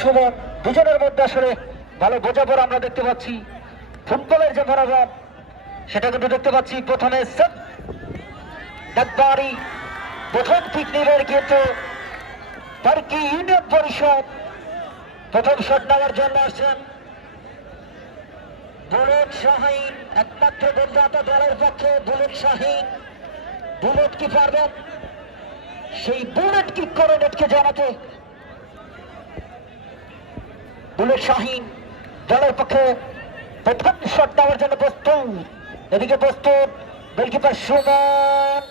সুমন দুজনের মধ্যে আসলে ভালো বোঝাপড়া আমরা দেখতে পাচ্ছি। ফুটবলের যে মনোভাব সেটা কিন্তু দেখতে পাচ্ছি প্রথমে প্রথম কিন্তু ইউনিয়ন পরিষদ প্রথম শট নেওয়ার জন্য আসছেন। বুলেট শাহিন, একমাত্র গোলদাতা দলের পক্ষে বুলেট শাহিন। বুলেট কি পারবেন? সেই বুলেট কিক করে নেটকে জানাতে বুলেট শাহিন দলের পক্ষে প্রথম শট নেওয়ার জন্য প্রস্তুত। এদিকে প্রস্তুত গোলকিপার সুমন!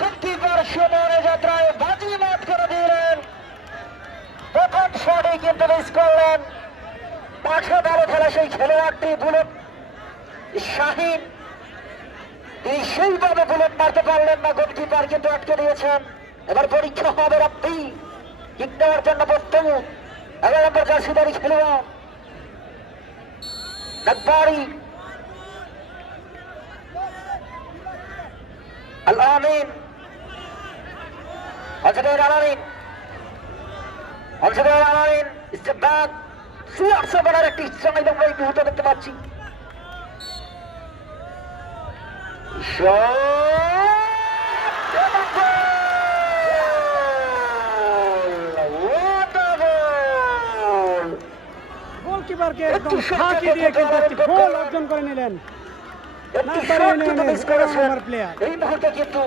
গোলকিপার সুমনের যাত্রায় বাজি মাত করে দিলেন। প্রথম শটে কিন্তু করলেন। পাশে দলে খেলা সেই খেলোয়াড়টি বুলেট শাহিন সেইভাবে বুলেট মারতে পারলেন না গোলকিপার কিন্তু আটকে দিয়েছেন। এবার পরীক্ষা হবে রাব্বি কিক দেওয়ার জন্য প্রস্তুত? এগারো নম্বর জার্সিদারি খেলোয়াড় নাকবারি আল আমিন অজদের আলামিন স্টেপ ব্যাক, সুয়ার্সে বলার একটি আমরা এই মুহূর্তে দেখতে পাচ্ছি Shot! এবং goal! What a goal! গোলকিপারকে একদম ফাঁকি দিয়ে কিন্তু একটি গোল অর্জন করে নিলেন। এই মুহূর্তে কিন্তু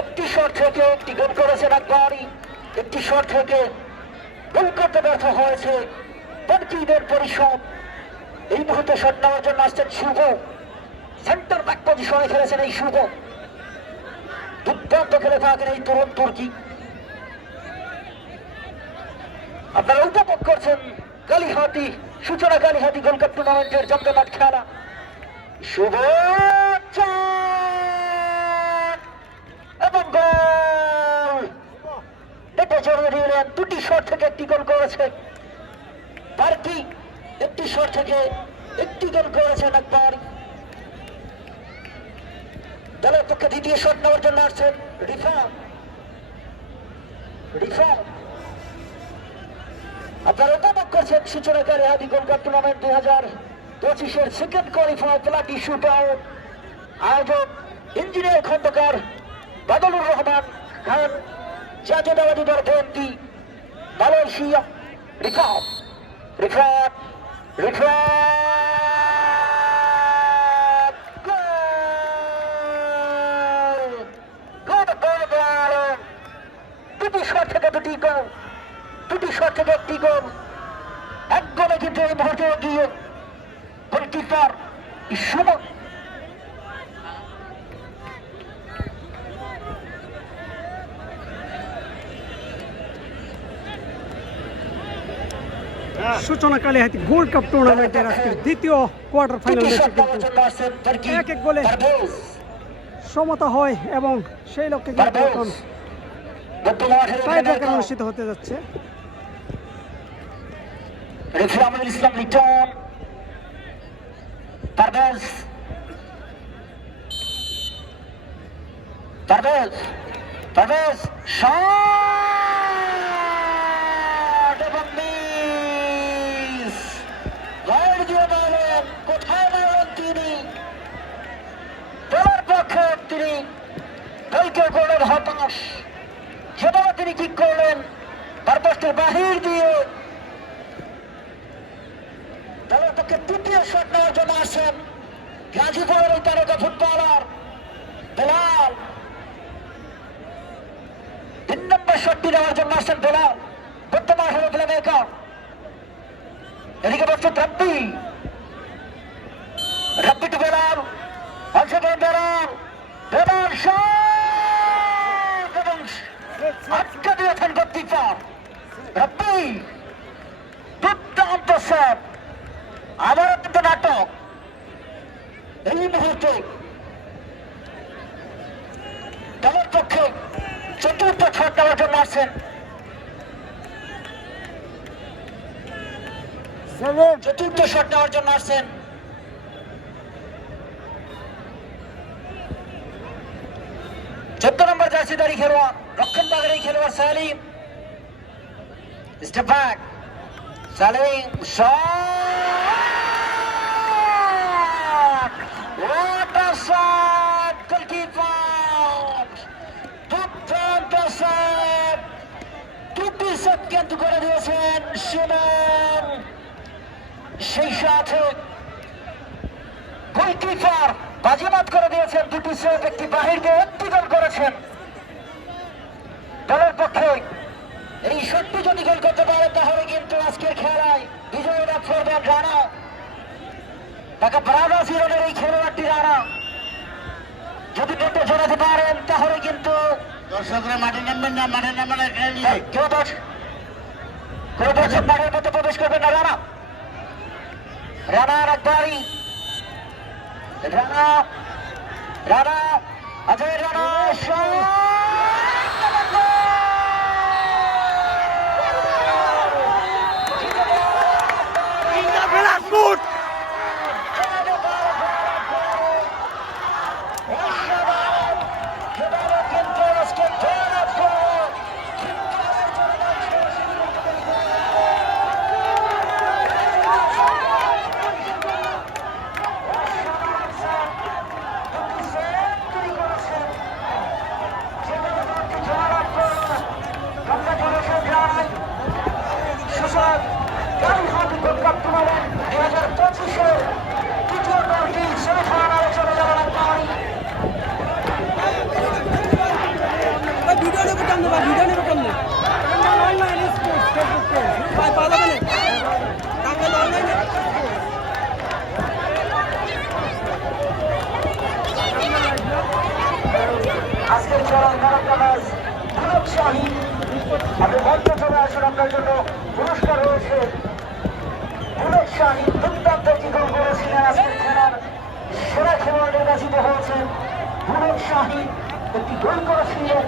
একটি শট থেকে একটি গোল করেছেন একবারই একটি শট থেকে গোল করতে ব্যর্থ হয়েছে। পরিষদ। এই মুহূর্তে শট নেওয়ার জন্য আসছেন শুভ। সেন্টার ব্যাক পজিশনে খেলেছেন এই শুভ। দুর্দান্ত খেলে থাকেন এই তরুণ তুর্কি। আপনারা উপভোগ করছেন কালীহাতি সূচনা কালীহাতি গোল্ড টুর্নামেন্টের জমজমাট খেলা। শুভ এবং গোল। এটা দিলেন দুটি শট থেকে একটি গোল করেছে। পার্কি একটি শট থেকে একটি গোল করেছেন একবার। দলের পক্ষে দ্বিতীয় শট নেওয়ার জন্য আসছেন আপনারা উপভোগ করছেন টুর্নামেন্ট দুই হাজার পঁচিশের সেকেন্ড শুট আউট আয়োজক ইঞ্জিনিয়ার খন্দকার বাদলুর রহমান খান জাতীয়তাবাদী দল জয়ন্তী মালয়েশিয়া গোল! গোল, গোল, গোল! দুটি শট থেকে দুটি গোল দুটি শট থেকে একটি গোল এক গোলে কিন্তু এই মুহূর্তে এগিয়ে গোলকিপার সুমন সূচনা গোল্ড কাপ টুর্নামেন্টের আজকের দ্বিতীয় কোয়ার্টার ফাইনাল ম্যাচে এক এক গোলে। সমতা হয় এবং সেই লক্ষ্যে কিন্তু এখন অনুষ্ঠিত হতে যাচ্ছে। রেফারি ইসলাম লিটন পারভেজ পারভেজ পারভেজ তিনি? দলের পক্ষে তিনি দলকে করলেন হতাশ। যেভাবে তিনি কিক করলেন তার বাহির দিয়ে পক্ষে তৃতীয় শট নেওয়ার জন্য আসেন গাজীপুরের এই তারকা ফুটবলার বেলাল তিন নম্বর শটটি নেওয়ার জন্য আসেন বেলাল বর্তমান হলো প্লে মেকার এদিকে প্রস্তুত রাব্বি। রাব্বি টু বেলাল অংশগ্রহণ বেলাল বেলাল এবং আটকে দিয়েছেন গোলকিপার। রাব্বি, দুর্দান্ত শট। আবার কিন্তু নাটক। এই মুহূর্তে দলের পক্ষে চতুর্থ ছট দেওয়ার জন্য আসছেন। চতুর্থ শট নেওয়ার জন্য আসছেন। চোদ্দ নম্বর জার্সিদারি খেলোয়াড় রক্ষণবাগের এই খেলোয়াড় Salim step back Salim shot What a shot! Goalkeeper! দুর্দান্ত শট দুটি শট করে দিয়েছেন সুমন সেই সাথে গোলকিপার বাজিমাত করে দিয়েছেন দুটি শট একটি বাহিরকে একটি গোল করেছেন দলের পক্ষে এই শটটি যদি গোল করতে পারে তাহলে কিন্তু আজকের খেলায় বিজয়ী করবেন রানা তাকে ব্রাদার্স ইরানের এই খেলোয়াড়টি রানা যদি নেটে জড়াতে পারেন তাহলে কিন্তু দর্শকরা মাঠে নামবেন না মাঠে নামবেন না কেউ কেউ দর্শক মাঠের মধ্যে প্রবেশ করবেন না রানা। রানার একবারই রানা রানা অজয় রানা বিরাট আপনি মঞ্চ আসুন আপনার জন্য পুরস্কার রয়েছে ভুলক শাহী দুর্দান্ত গোল করেছিলেন আজকের খেলার সেরা খেলোয়াড় নির্বাচিত হয়েছেন। ভুলক শাহী একটি গোল করেছিলেন।